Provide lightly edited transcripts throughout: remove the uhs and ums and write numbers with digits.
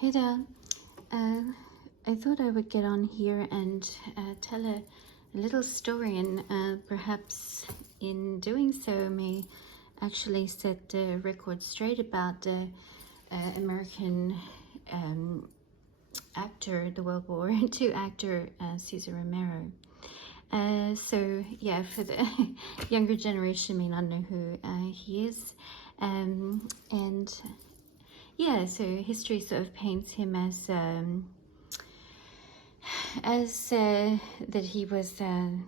Hey there. Uh, I thought I would get on here and tell a little story, and perhaps in doing so may actually set the record straight about the American actor, the World War II actor, Cesar Romero. So yeah, for the younger generation may not know who he is. And yeah, so history sort of paints him as that he was a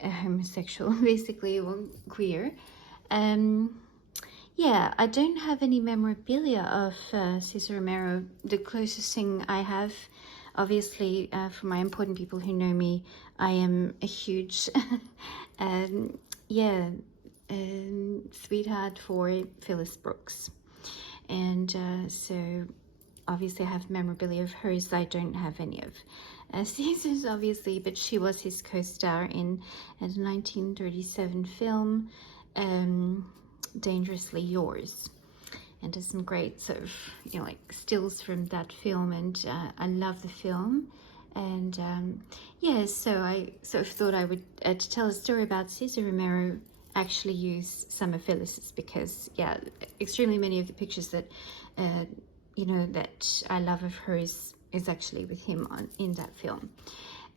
homosexual, basically, or queer. Yeah, I don't have any memorabilia of Cesar Romero. The closest thing I have, obviously, for my important people who know me, I am a huge, yeah, sweetheart for Phyllis Brooks. And so obviously I have memorabilia of hers. I don't have any of Cesar's, obviously, but she was his co-star in a 1937 film, Dangerously Yours. And there's some great sort of, like stills from that film, and I love the film. And yeah, so I sort of thought I would, to tell a story about Cesar Romero, actually use some of Phyllis's, because yeah, extremely many of the pictures that that I love of hers is actually with him in that film.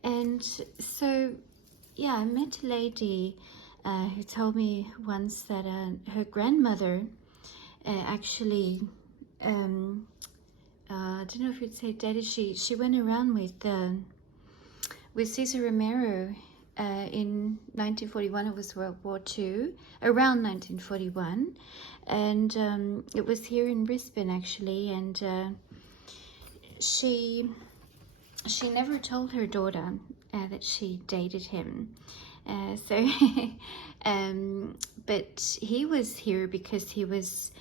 And so yeah, I met a lady who told me once that her grandmother actually I don't know if you'd say dated, she went around with Cesar Romero in 1941. It was World War II, around 1941, and it was here in Brisbane actually, and she never told her daughter that she dated him. So but he was here because he was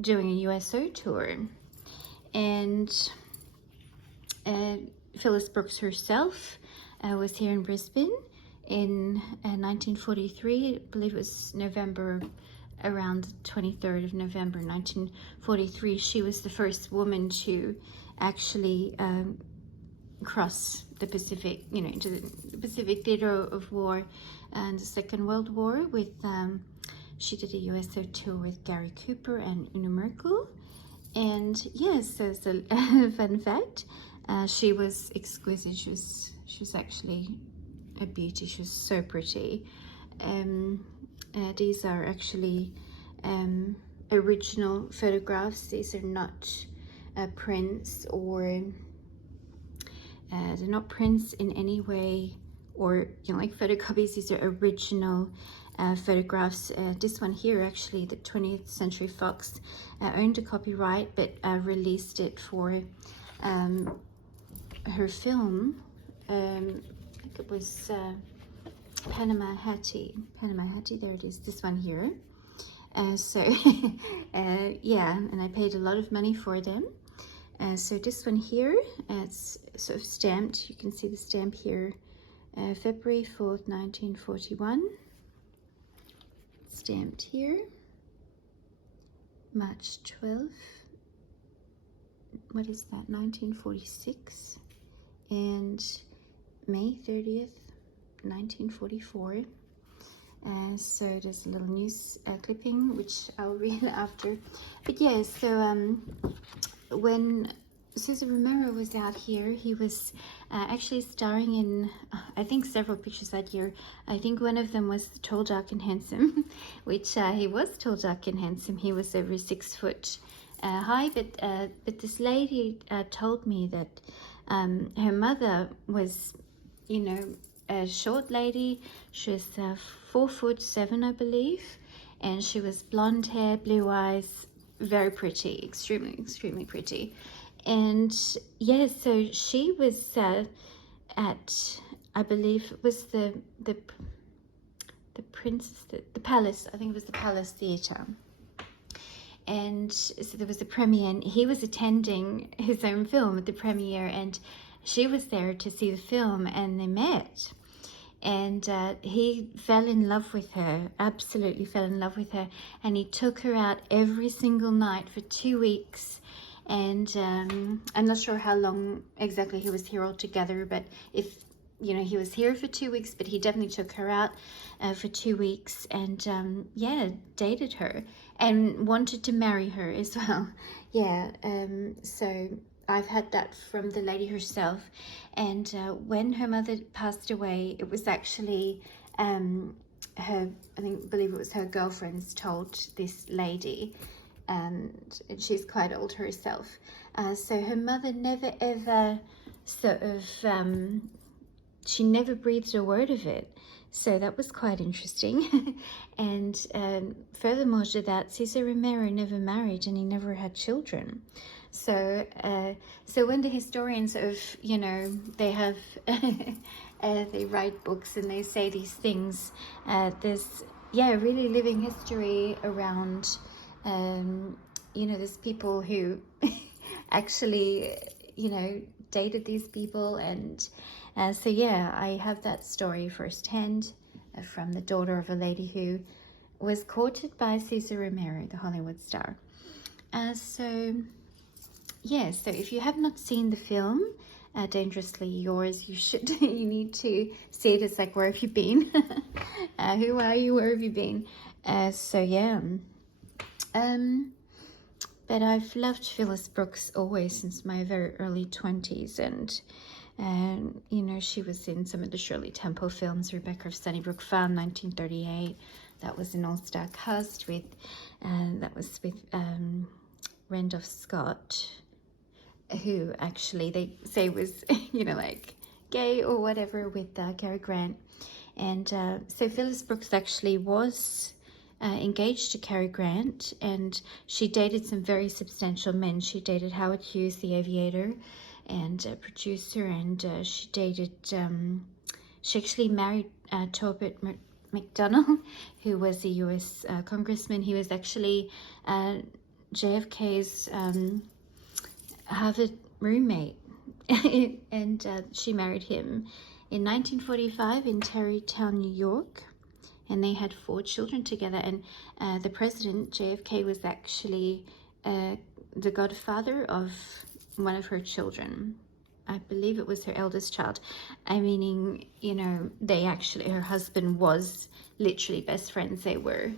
doing a USO tour, and Phyllis Brooks herself was here in Brisbane in 1943. I believe it was November, around the 23rd of November 1943. She was the first woman to actually cross the Pacific, into the Pacific theater of war and the Second World War with, she did a USO tour with Gary Cooper and Una Merkel. And yes, so it's a fun fact. She was exquisite. She was actually a beauty. She was so pretty. These are actually original photographs. These are not prints, or they're not prints in any way, or like photocopies. These are original photographs. This one here, actually, the 20th Century Fox owned a copyright, but released it for her film. I think it was Panama Hattie. There it is. This one here. So yeah, and I paid a lot of money for them. So this one here, it's sort of stamped. You can see the stamp here, February 4th, 1941. Stamped here, March 12th. What is that? 1946, and May 30th, 1944. So there's a little news clipping which I'll read after. But yeah, so when Cesar Romero was out here, he was actually starring in, I think, several pictures that year. I think one of them was Tall, Dark and Handsome, which he was tall, dark and handsome. He was over 6 foot high, but this lady told me that her mother was, a short lady. She was 4'7", I believe, and she was blonde hair, blue eyes, very pretty, extremely pretty. And yeah, so she was at, I believe it was the Palace. I think it was the Palace Theatre. And so there was a premiere, and he was attending his own film at the premiere, and she was there to see the film, and they met. And he fell in love with her, absolutely fell in love with her, and he took her out every single night for 2 weeks. And I'm not sure how long exactly he was here altogether, but if you know, he was here for 2 weeks, but he definitely took her out for 2 weeks, and yeah, dated her and wanted to marry her as well. Yeah, so I've had that from the lady herself. And when her mother passed away, it was actually her, believe it was her girlfriends told this lady, and she's quite old herself. So her mother never ever sort of she never breathed a word of it. So that was quite interesting. And furthermore to that, Cesar Romero never married and he never had children. So so when the historians of, you know, they have they write books and they say these things, there's, yeah, really living history around, you know, there's people who actually, you know, dated these people. And so yeah, I have that story firsthand from the daughter of a lady who was courted by Cesar Romero, the Hollywood star. So yeah, so if you have not seen the film Dangerously Yours, you should. You need to see it. It's like, where have you been? Who are you? Where have you been? So yeah, but I've loved Phyllis Brooks always since my very early 20s, and you know, she was in some of the Shirley Temple films. Rebecca of Sunnybrook Farm, 1938. That was an all-star cast with, that was with Randolph Scott, who actually they say was, you know, like gay or whatever, with Cary Grant. And so Phyllis Brooks actually was engaged to Cary Grant, and she dated some very substantial men. She dated Howard Hughes, the aviator and producer, and she dated, she actually married Talbot McDonnell, who was a US congressman. He was actually JFK's Harvard roommate, and she married him in 1945 in Tarrytown, New York, and they had 4 children together. And the president, JFK, was actually the godfather of one of her children. I believe it was her eldest child. Meaning, you know, they actually, her husband was literally best friends. They were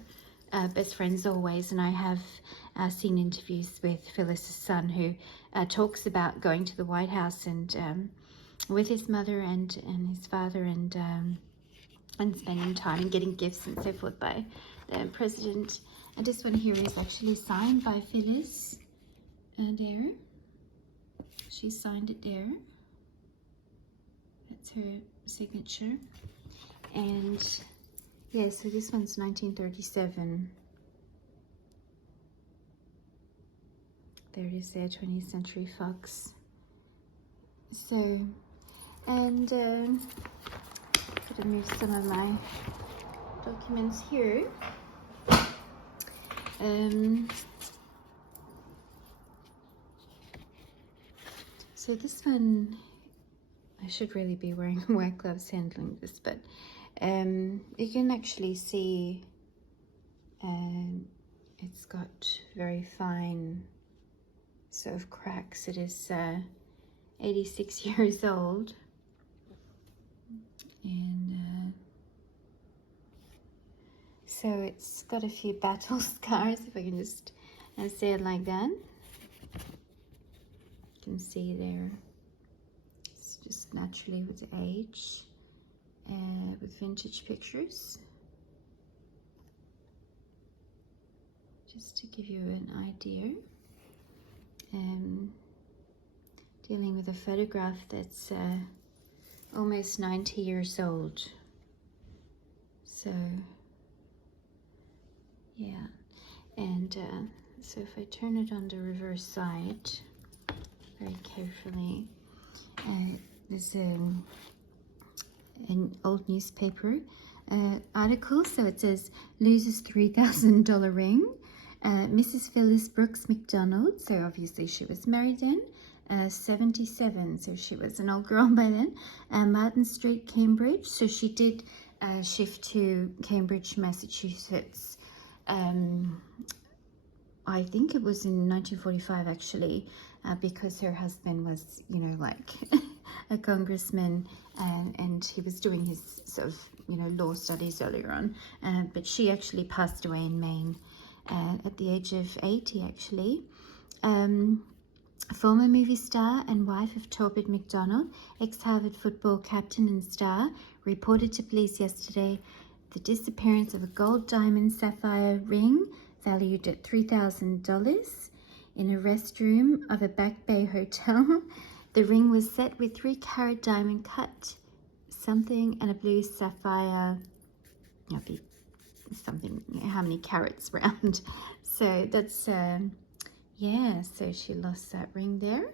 best friends always. And I have seen interviews with Phyllis's son, who talks about going to the White House and with his mother and his father, and spending time and getting gifts and so forth by the president. And this one here is actually signed by Phyllis there. She signed it there. That's her signature. And yeah, so this one's 1937. There it is there, 20th Century Fox. So, and I'm gonna move some of my documents here. So this one, I should really be wearing white gloves handling this, but you can actually see it's got very fine sort of cracks. It is 86 years old, and so it's got a few battle scars, if I can just say it like that. You can see there, it's just naturally with age, with vintage pictures. Just to give you an idea, dealing with a photograph that's almost 90 years old. So yeah, and so if I turn it on the reverse side very carefully, there's an old newspaper article. So it says, loses $3,000 ring. Mrs. Phyllis Brooks McDonald, so obviously she was married then, 77, so she was an old girl by then. Martin Street, Cambridge, so she did shift to Cambridge, Massachusetts, I think it was in 1945 actually, because her husband was, you know, like a congressman, and he was doing his sort of, you know, law studies earlier on. But she actually passed away in Maine at the age of 80 actually. Former movie star and wife of Torbert McDonald, ex-Harvard football captain and star, reported to police yesterday the disappearance of a gold diamond sapphire ring valued at $3,000 in a restroom of a Back Bay hotel. The ring was set with 3-carat diamond cut something and a blue sapphire, something, how many carats round. So that's yeah, so she lost that ring there.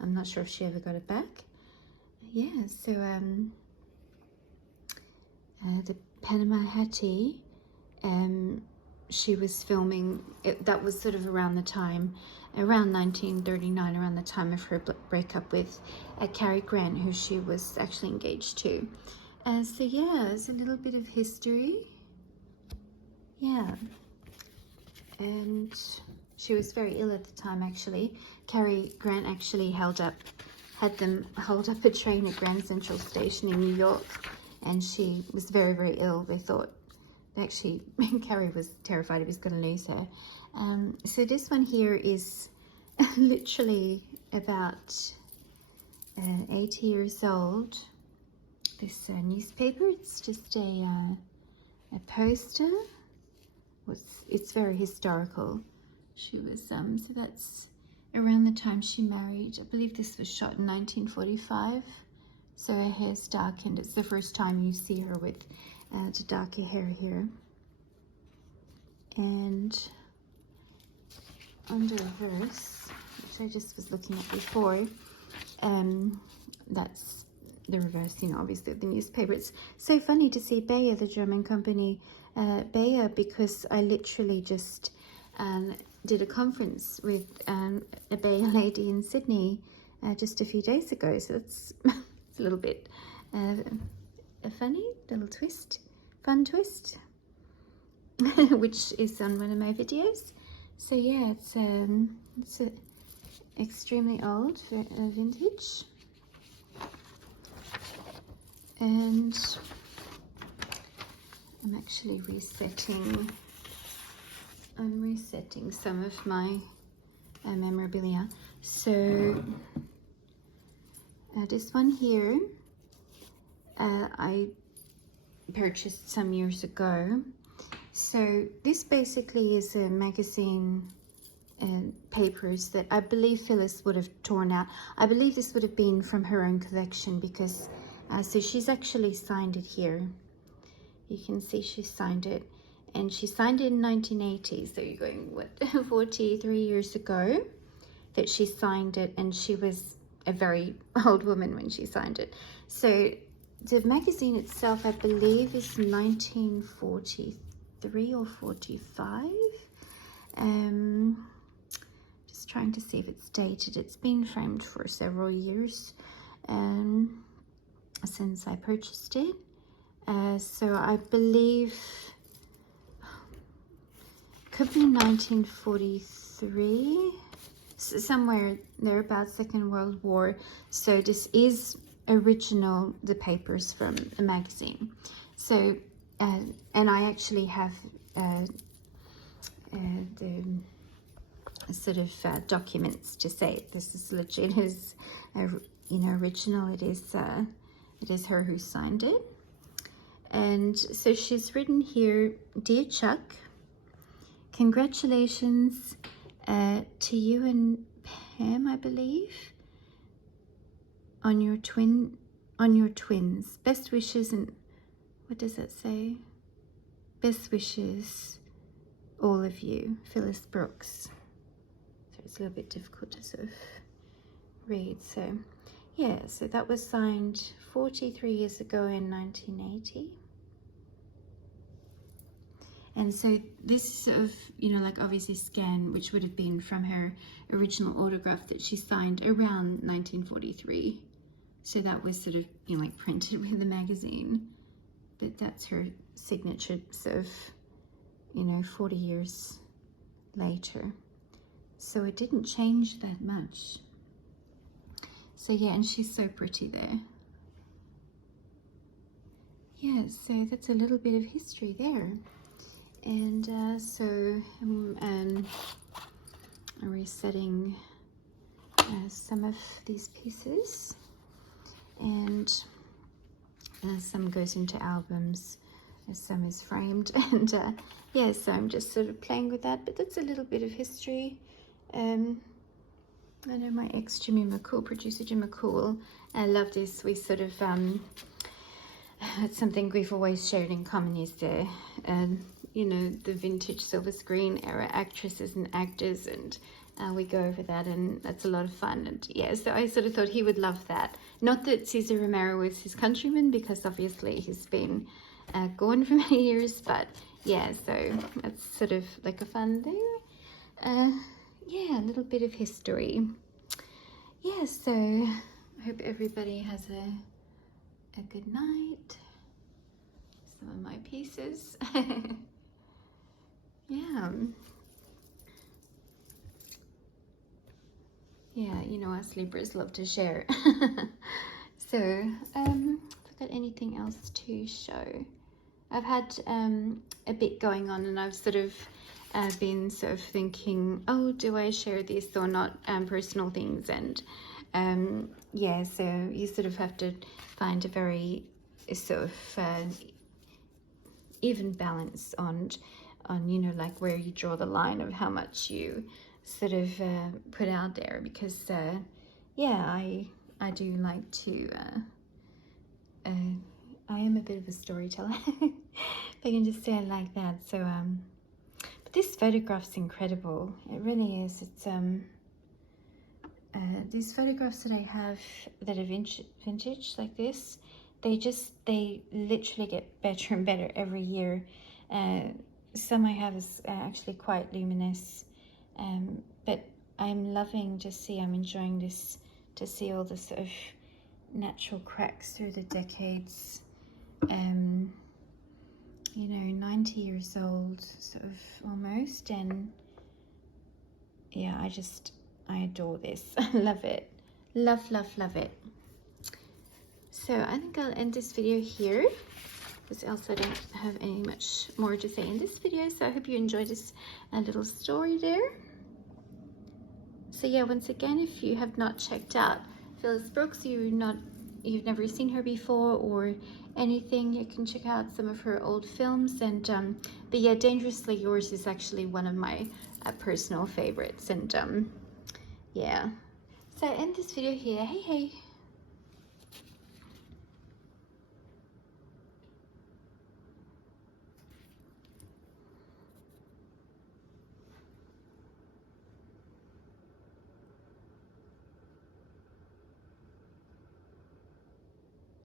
I'm not sure if she ever got it back. Yeah, so the Panama Hattie, she was filming, that was sort of around the time, around 1939, around the time of her breakup with Cary Grant, who she was actually engaged to. So yeah, it's a little bit of history. Yeah, and she was very ill at the time actually. Cary Grant actually had them hold up a train at Grand Central Station in New York, and she was very, very ill. They thought, actually, Cary was terrified he was going to lose her. So this one here is literally about 80 years old. This newspaper, it's just a poster. It's very historical. She was, so that's around the time she married. I believe this was shot in 1945. So her hair's darkened. It's the first time you see her with the darker hair here. And on the reverse, which I just was looking at before, that's the reverse, you know, obviously of the newspaper. It's so funny to see Bayer, the German company, Bayer, because I literally just did a conference with a Bayer lady in Sydney just a few days ago. So that's it's a little bit a funny little twist, fun twist, which is on one of my videos. So yeah, it's extremely old, vintage, and I'm actually resetting. I'm resetting some of my memorabilia. So this one here, I purchased some years ago. So this basically is a magazine and papers that I believe Phyllis would have torn out. I believe this would have been from her own collection, because so she's actually signed it here. You can see she signed it, and she signed it in 1980. So you're going, what, 43 years ago that she signed it, and she was a very old woman when she signed it. So the magazine itself, I believe, is 1943 or 45. Just trying to see if it's dated. It's been framed for several years since I purchased it. So I believe could be 1943, somewhere there about Second World War. So this is original, the papers from the magazine. So and I actually have the sort of documents to say this is legit, is you know, original. It is her who signed it. And so she's written here, "Dear Chuck, congratulations to you and Pam, I believe, on your twins. Best wishes," and what does that say? "Best wishes, all of you, Phyllis Brooks." So it's a little bit difficult to sort of read. So yeah, so that was signed 43 years ago in 1980. And so this sort of, you know, like obviously scan, which would have been from her original autograph that she signed around 1943. So that was sort of, you know, like printed with the magazine. But that's her signature sort of, you know, 40 years later. so it didn't change that much. So yeah, and she's so pretty there. Yeah, so that's a little bit of history there. And so I'm resetting some of these pieces, and some goes into albums, some is framed, and yeah, so I'm just sort of playing with that, but that's a little bit of history. I know my ex Jimmy McCool, producer Jim McCool, I love this. We sort of it's something we've always shared in common, is the you know, the vintage silver screen era actresses and actors, and we go over that, and that's a lot of fun. And yeah, so I sort of thought he would love that. Not that Cesar Romero was his countryman, because obviously he's been gone for many years, but yeah, so that's sort of like a fun thing. Yeah, a little bit of history. Yeah, so I hope everybody has a good night. Some of my pieces. Yeah. Yeah, you know, us Libras love to share. So, have I got anything else to show? I've had a bit going on, and I've sort of been sort of thinking, oh, do I share this or not, personal things, and yeah, so you sort of have to find a very sort of even balance on you know, like where you draw the line of how much you sort of put out there, because yeah, I do like to I am a bit of a storyteller, if I can just say it like that. So but this photograph's incredible, it really is. It's these photographs that I have that are vintage like this, they literally get better and better every year. Some I have is actually quite luminous, but I'm loving to see, I'm enjoying this, to see all the sort of natural cracks through the decades. You know, 90 years old, sort of almost, and yeah, I adore this. I love it. Love it. So I think I'll end this video here, because else I don't have any much more to say in this video. So I hope you enjoyed this little story there. So yeah, once again, if you have not checked out Phyllis Brooks, you've never seen her before or anything, you can check out some of her old films. And but yeah, Dangerously Yours is actually one of my personal favorites. And yeah, so I end this video here. Hey.